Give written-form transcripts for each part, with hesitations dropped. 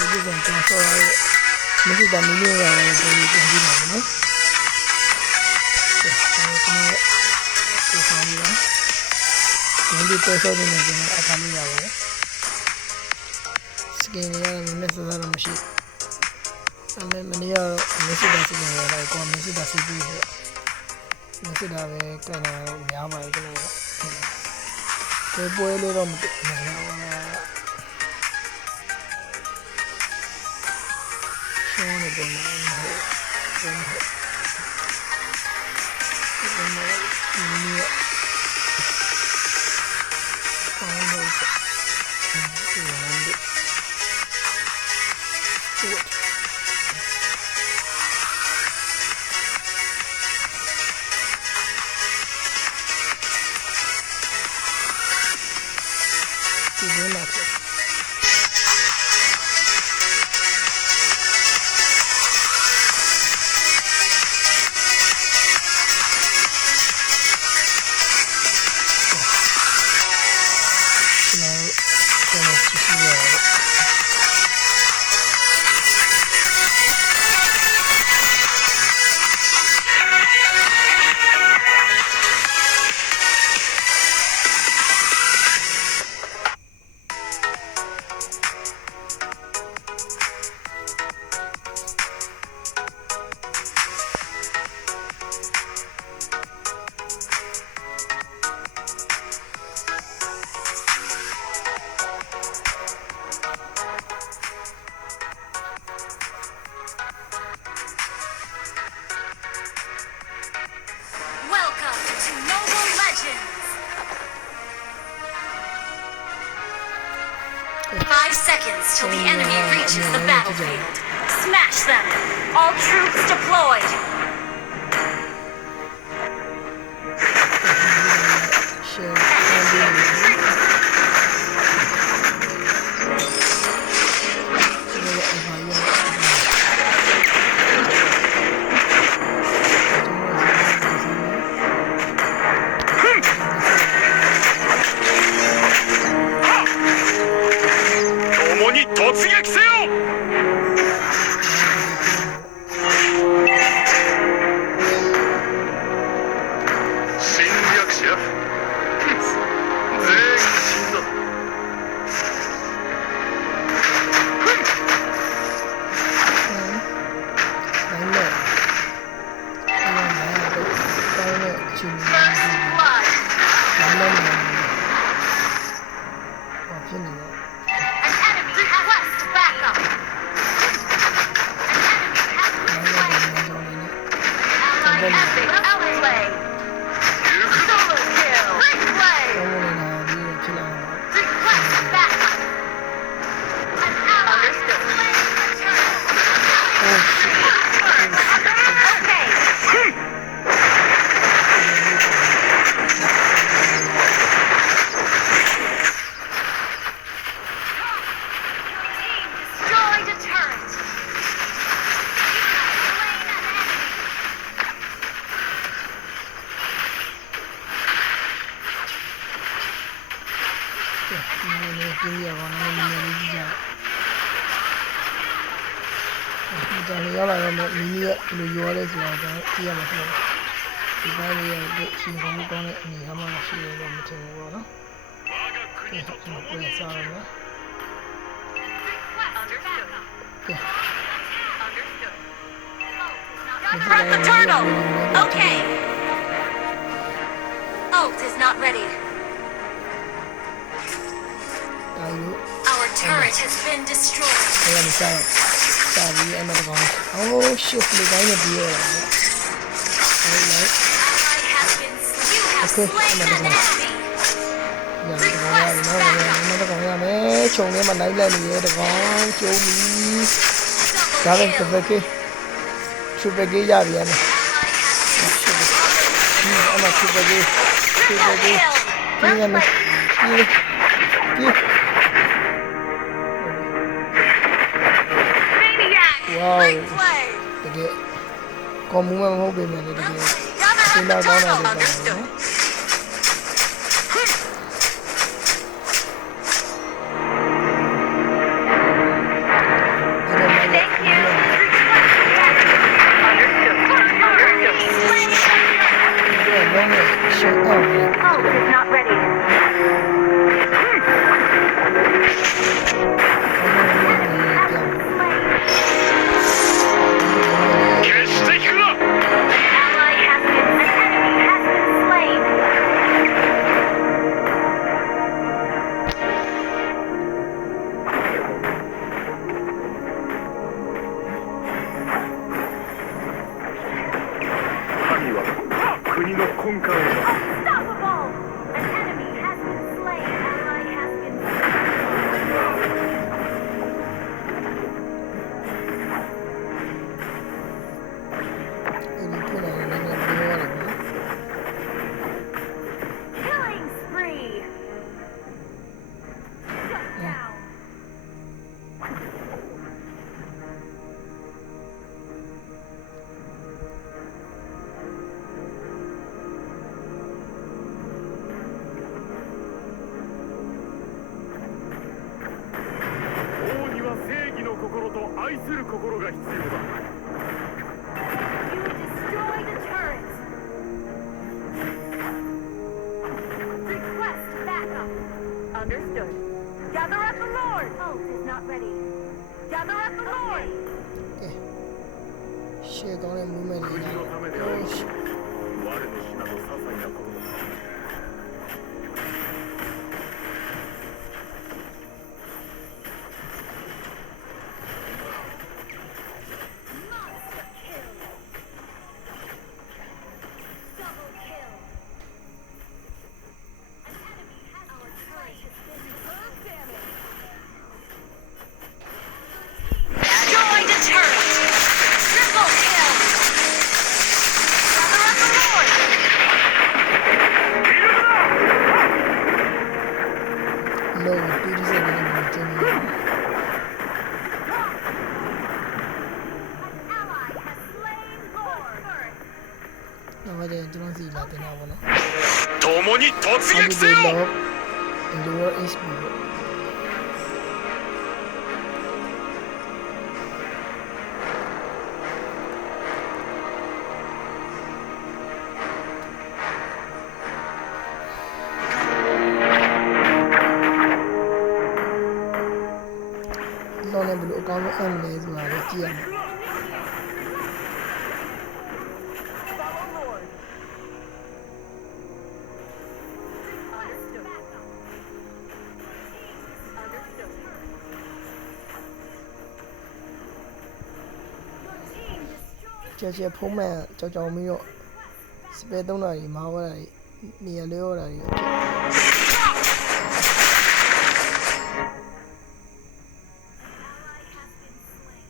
ဒီကံကျွန်တော်ဆော်ရမရှိတာမင်းရောရတယ်ဒီလိုပြန်ကြည့်ပါမယ်နော်ကျွန်တော်ဒီဆောင်ရဒီပေါ်ဆော်နေတယ်ကျွန်တော်အထားလို့ရပါတယ်စကင်ရလည်းမက်ဆေ့ချ်တော့မရှိမနေ့ကမက်ဆေ့ချ်တာစကင်ရလည်းကောမက်ဆေ့ချ်တာစီးပြီးတော့မက်ဆေ့ချ်တာပဲကန်တာတော့များပါတယ်ကျွန်တော်ပွဲလေးတော့မသိဘူးရှင်းနေတယ်နော်ဒီနေ့5 seconds till the enemy reaches the battlefield. Smash them! All troops deployed!ရောက်လာတော့မီနီရဲ့လူရောရဲဆိုတော့ကျွန်တော်ကြည့်ရမှာဖြစ်တယ်ဒီပိုင်းလေးရဲ့ရှင်ကောင်းကောင်းတဲ့အနေအထားမှရှိရတော့မထင်ဘူးပေါ့နော်ဒီကျွန်တော်ပြန်စားရမယ်Prep the turtle! Okay! Ult is not ready. Our turret has been destroyed. Sorry, I'm not going. Oh shit, the guy in the beer. Ally has been You have slain an enemy. Request backup. ချုံထဲမှာလိုက်လိုက်နေရတဲ့ကောင်ကျုံပြီးဒါလည်းတစ်ဖက်ကေးစူပါကေးရပြီအဲ့မှာစူပါကေးဒီကနေ့ဒီwow တကယ်ကော်မူမမဟုတ်ပေမဲ့လည်းတကယ်စဉ်းစားကောင်းတာလည်းပေါ့နော်国の根幹を Unstoppable! An enemy has been slain. Ally has been killing spree. Shut down. 王には正義の心と愛する心が必要だ You destroy the turret. Request backup. Understood. Gather up the Lord. Ult is not ready. Gather up the Lord. ရှေ့ကောင်းတဲ့ movement တွေ 国 လာ のためである我の品と些細なことだ Monster kill. Double kill. An enemy has our turret has been deserved damage. Destroy the turret. Triple kill. Gather up the Lord. low 37 minutes ကျွန်တော် An ally has slain Lord. နောက်ကျရင်ကျွန်တော်စီလာတင်တာပေါ့နော် 共に突 How 撃 to せ do よ log and lower HP ပေါ့ လောနဲ့ဘယ်လိုအကောင်းဆုံးအမ်လဲဆိုတာလည်းကြည့်ရမယ် Follow Lord. Understood. Understood. Your team destroyed. ချက်ဖုံးမှန်ကြောင်ပြီးတော့စပယ်သုံးတာကြီးမာဝါတာကြီးနေရာလဲရောတာကြီး Ally has been slain.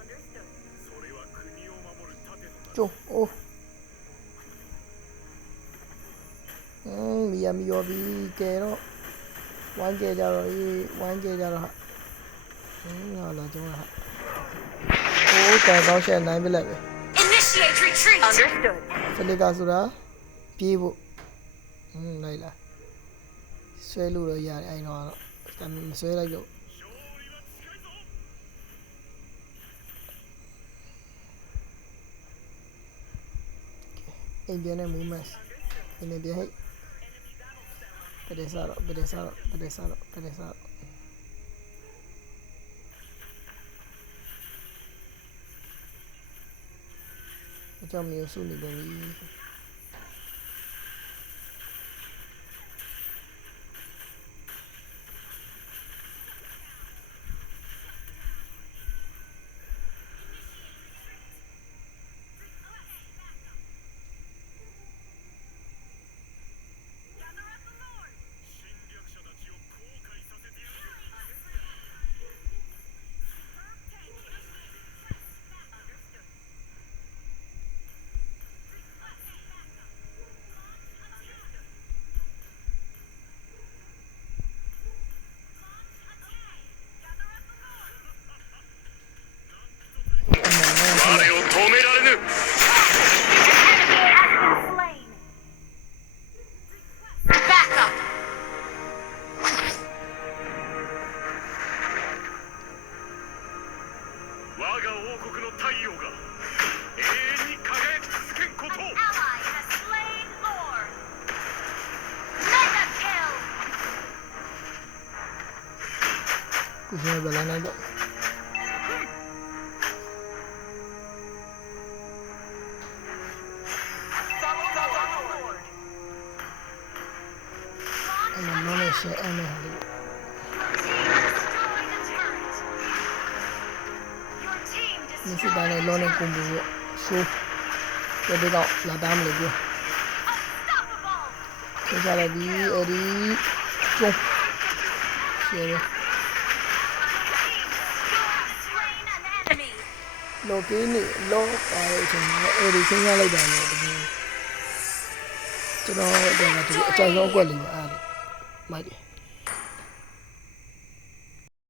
Understood. それは国を守る盾となる ကျုံအိုးမီယာမီယောဘီကဲတော့ဝိုင်းကြကြတော့ဝိုင်းကြကြတော့ဟာဟာလာကျုံးလာအိုးကန်ကောင်းရှက်နိုင်ပြလိုက်ပဲ Initiate retreat. Understood. ဖလစ်ကဆိုတာပြေးဖို့လိုက်လာဆွဲလို့တော့ရတယ်အဲ့တော့မဆွဲလိုက်တော့အိမ်ပြန်တဲ့ movements ဒီနေ့ပြန်ဟိတ်ပဒေစားတော့အကြောင်းမျိုးစုနေတယ်လी我を止められぬ Slain. Backup. 我が王国の太陽が永遠に輝き続けんことを An ally has slain Lord. Mega kill. ခုရှင်ပဲလာနိုင်တော့ Follow Lord. အဲ့မှာလုံးနဲ့ရှယ်အမ်နဲ့ဟာလေး Your team destroyed a turret. Your team မြစ် destroyed စစ်သားနဲ့လုံးနဲ့ကွန်ပူရောရှိုး Your ဒီတော့လာတာမလို့ပြော Unstoppable! ခေချလိုက်ပြီးအဲ့ဒီကျုံရှယ် Slain an enemy! လောကင်းနေလောပါတဲ့အချိန်မှာအဲ့ဒီခေချလိုက်တာလေဒီကျွန်တော်တော့ဒီအကြိုက်ဆုံးအကွက်လေးပါအဲ့ဒီမိုက်တယ်